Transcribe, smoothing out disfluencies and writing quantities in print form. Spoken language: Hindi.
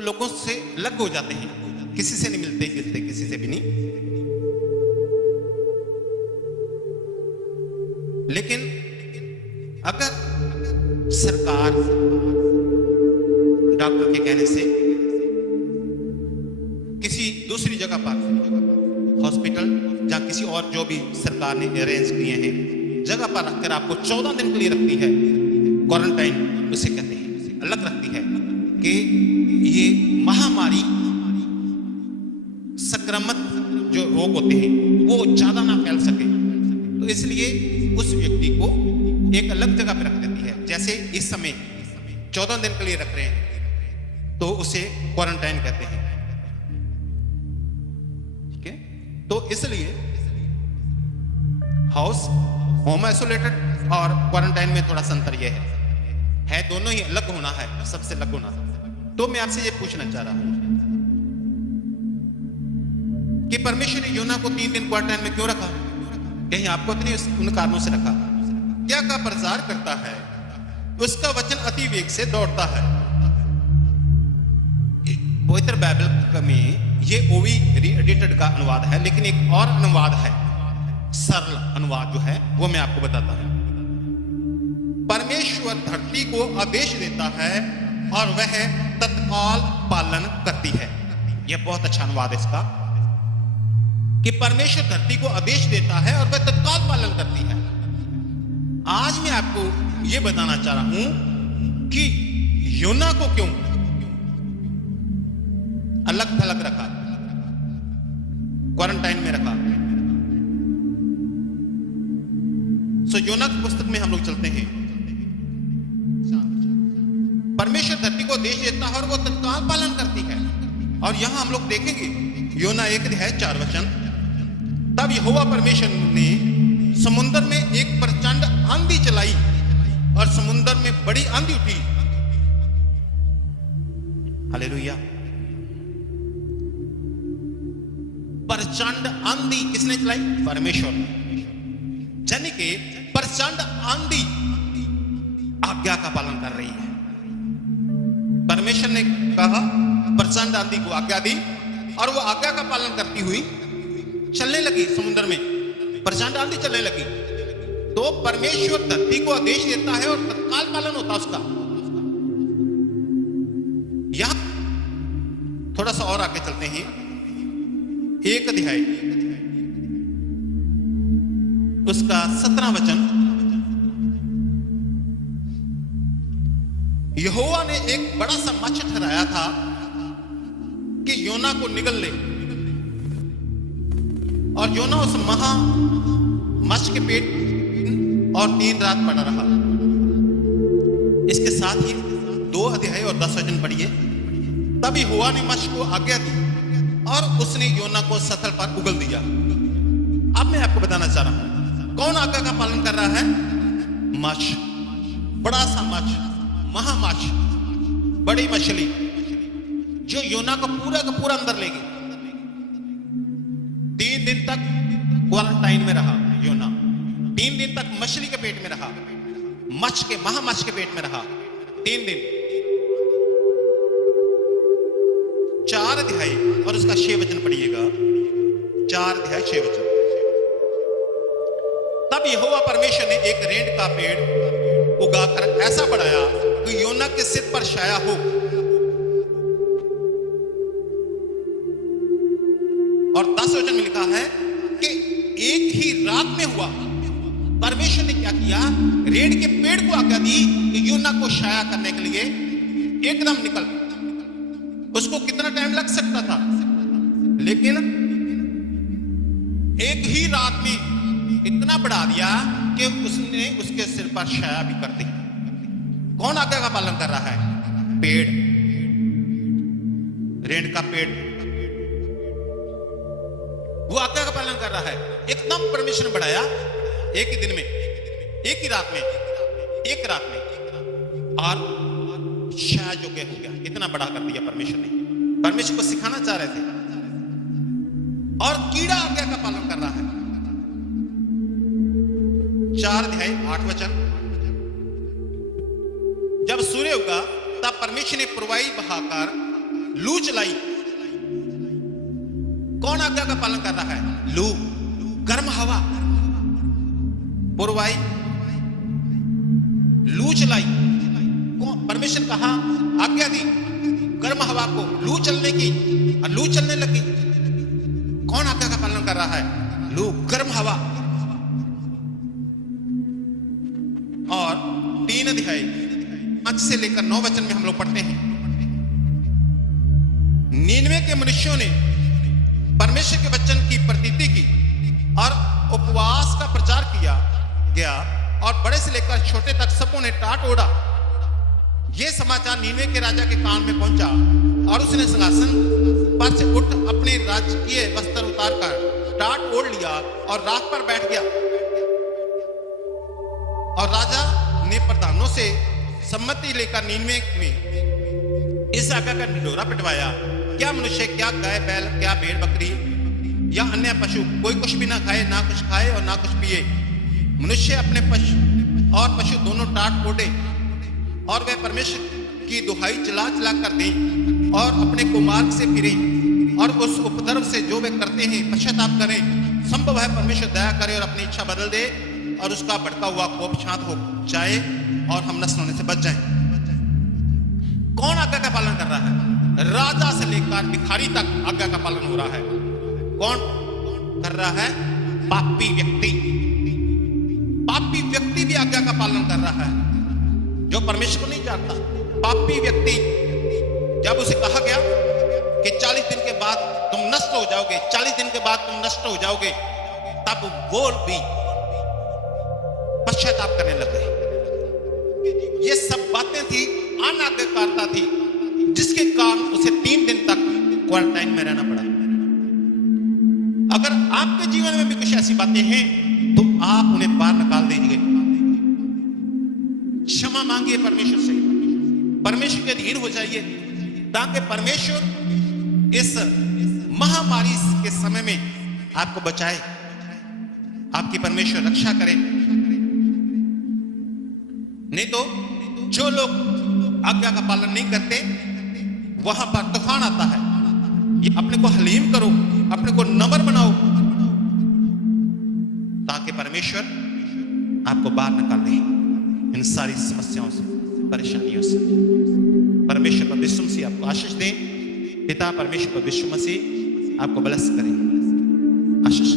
तो लोगों से अलग हो जाते हैं, किसी से नहीं मिलते गिलते, किसी से भी नहीं। लेकिन अगर सरकार डॉक्टर के कहने से किसी दूसरी जगह पर हॉस्पिटल या किसी और जो भी सरकार ने अरेंज किए हैं जगह पर रखकर आपको 14 दिन के लिए रखती है, क्वारंटाइन उसे कहते हैं, अलग रखती है कि ये महामारी संक्रमण जो रोग होते हैं वो ज्यादा ना फैल सके, तो इसलिए उस व्यक्ति को एक अलग जगह पर रख देती है। जैसे इस समय 14 दिन के लिए रख रहे हैं तो उसे क्वारंटाइन कहते हैं, ठीक है। तो इसलिए हाउस होम आइसोलेटेड और क्वारंटाइन में थोड़ा सा अंतर यह है दोनों ही अलग होना है, सबसे अलग होना। तो मैं आपसे ये पूछना चाह रहा हूं कि परमेश्वर ने योना को 3 दिन क्वारंटाइन में क्यों रखा? कहीं आपको तो नहीं उन कारणों से रखा। क्या का प्रचार करता है, उसका वचन अति वेग से दौड़ता है। पवित्र बाइबल में ये ओवी एडिटेड का अनुवाद है, लेकिन एक और अनुवाद है, सरल अनुवाद जो है वो मैं आपको बताता हूं। परमेश्वर धरती को आदेश देता है और वह तत्काल पालन करती है। यह बहुत अच्छा अनुवाद है इसका कि परमेश्वर धरती को आदेश देता है और वह तत्काल पालन करती है। आज मैं आपको यह बताना चाह रहा हूं कि योना को क्यों अलग थलग रखा, क्वारंटाइन में रखा। सो योना की पुस्तक में हम लोग चलते हैं। परमेश्वर धरती को आदेश देता है और वो तत्काल पालन करती है। और यहां हम लोग देखेंगे योना 1:4। तब यहोवा परमेश्वर ने समुद्र में एक प्रचंड आंधी चलाई और समुद्र में बड़ी आंधी उठी। हालेलुया। प्रचंड आंधी किसने चलाई? परमेश्वर ने। यानी कि प्रचंड आंधी आज्ञा का पालन कर रही है। परमेश्वर ने कहा, प्रचंड आंधी को आज्ञा दी और वो आज्ञा का पालन करती हुई चलने लगी समुद्र में। प्रचंड आंधी चलने लगी तो परमेश्वर धरती को आदेश देता है और तत्काल पालन होता उसका। यहां थोड़ा सा और आगे चलते हैं। 1 अध्याय उसका 17वां वचन। यहोवा ने एक बड़ा सा मत्स्य ठहराया था कि योना को निगल ले, और योना उस महा मत्स्य के पेट और 3 रात पड़ा रहा। इसके साथ ही 2 अध्याय और 10 वचन पढ़िए। तब यहोवा ने मत्स्य को आज्ञा दी और उसने योना को सतह पर उगल दिया। अब मैं आपको बताना चाह रहा हूं कौन आज्ञा का पालन कर रहा है? मत्स्य, बड़ा सा मत्स्य, महामत्स्य, बड़ी मछली जो योना को पूरा का पूरा अंदर लेगी। 3 दिन तक क्वारंटाइन में रहा योना। 3 दिन तक मछली के पेट में रहा, मत्स्य के महामत्स्य के पेट में रहा 3 दिन। 4 अध्याय और उसका 6 वचन पढ़िएगा। 4 अध्याय 6 वचन। तब यहोवा परमेश्वर ने एक रेंड का पेड़ उगाकर ऐसा बढ़ाया कि योना के सिर पर छाया हो। और 10 वचन में लिखा है कि एक ही रात में हुआ। परमेश्वर ने क्या किया? रेंड के पेड़ को आज्ञा दी कि योना को छाया करने के लिए एकदम निकल। उसको कितना टाइम लग सकता था, लेकिन एक ही रात में इतना बढ़ा दिया कि उसने उसके सिर पर छाया भी कर दी। कौन आज्ञा का पालन कर रहा है? पेड़, रेंड का पेड़, वो आज्ञा का पालन कर रहा है। एकदम परमेश्वर ने बढ़ाया एक ही दिन में, एक ही रात में, एक रात में, और छाया योग्य हो गया। इतना बड़ा कर दिया परमेश्वर ने। परमेश्वर को सिखाना चाह रहे थे। और कीड़ा आज्ञा का पालन कर रहा है। 4 अध्याय 8 वचन। जब सूर्य उगा तब परमेश्वर ने पुरवाई बहाकर लू चलाई। कौन आज्ञा का पालन कर रहा है? लू, गर्म हवा। पूर्व आई, लू चलाई। परमेश्वर कहा, आज्ञा दी गर्म हवा को लू चलने की, और लू चलने लगी। कौन आज्ञा का पालन कर रहा है? लू, गर्म हवा। और 3 अध्याय 5 से लेकर 9 वचन में हम लोग पढ़ते हैं, नीनवे के मनुष्यों ने परमेश्वर के वचन की प्रतीति की और उपवास का प्रचार किया गया, और बड़े से लेकर छोटे तक सबों ने टाट ओढ़ा। यह समाचार नीनवे के राजा के कान में पहुंचा, और उसने सिंहासन पर से उठ अपने राजकीय वस्त्र उतार कर टाट ओढ़ लिया और राख पर बैठ गया। और राजा ने प्रधानों से सम्मति लेकर नीनवे में इस आज्ञा का ढिंढोरा पिटवाया, क्या मनुष्य, क्या गाय बैल, क्या भेड़ बकरी या अन्य पशु, कोई कुछ भी ना खाए, ना कुछ खाए और ना कुछ पिए। मनुष्य अपने पशु और पशु दोनों टाट ओढ़े, और वे परमेश्वर की दुहाई चला चला कर दें और अपने कुमार्ग से फिरे, और उस उपद्रव से जो वे करते हैं पश्चाताप करें। संभव है परमेश्वर दया करे और अपनी इच्छा बदल दे, और उसका भड़का हुआ कोप शांत हो जाए और हम नष्ट होने से बच जाएं। कौन आज्ञा का पालन कर रहा है? राजा से लेकर भिखारी तक आज्ञा का पालन हो रहा है। कौन कर रहा है? पापी व्यक्ति। पापी व्यक्ति भी आज्ञा का पालन कर रहा है, जो परमेश्वर को नहीं जानता। पापी व्यक्ति, जब उसे कहा गया कि 40 दिन के बाद तुम नष्ट हो जाओगे, 40 दिन के बाद तुम नष्ट हो जाओगे, तब वो भी पश्चाताप करने लग गए। ये सब बातें थी, अनाज्ञाकारिता थी, जिसके कारण उसे 3 दिन तक क्वारंटाइन में रहना पड़ा। अगर आपके जीवन में भी कुछ ऐसी बातें हैं तो आप उन्हें बाहर निकाल दीजिए, क्षमा मांगिए परमेश्वर से, परमेश्वर के अधीन हो जाइए, ताकि परमेश्वर इस महामारी के समय में आपको बचाए, आपकी परमेश्वर रक्षा करे। नहीं तो जो लोग आज्ञा का पालन नहीं करते, वहां पर तूफान आता है। ये अपने को हलीम करो, अपने को नम्र बनाओ, ताकि परमेश्वर आपको बाहर निकाल दे इन सारी समस्याओं से, परेशानियों से। परमेश्वर पर विश्व मसीह आपको आशीष दे। पिता परमेश्वर पर विश्व मसीह आपको ब्लेस करे, आशीष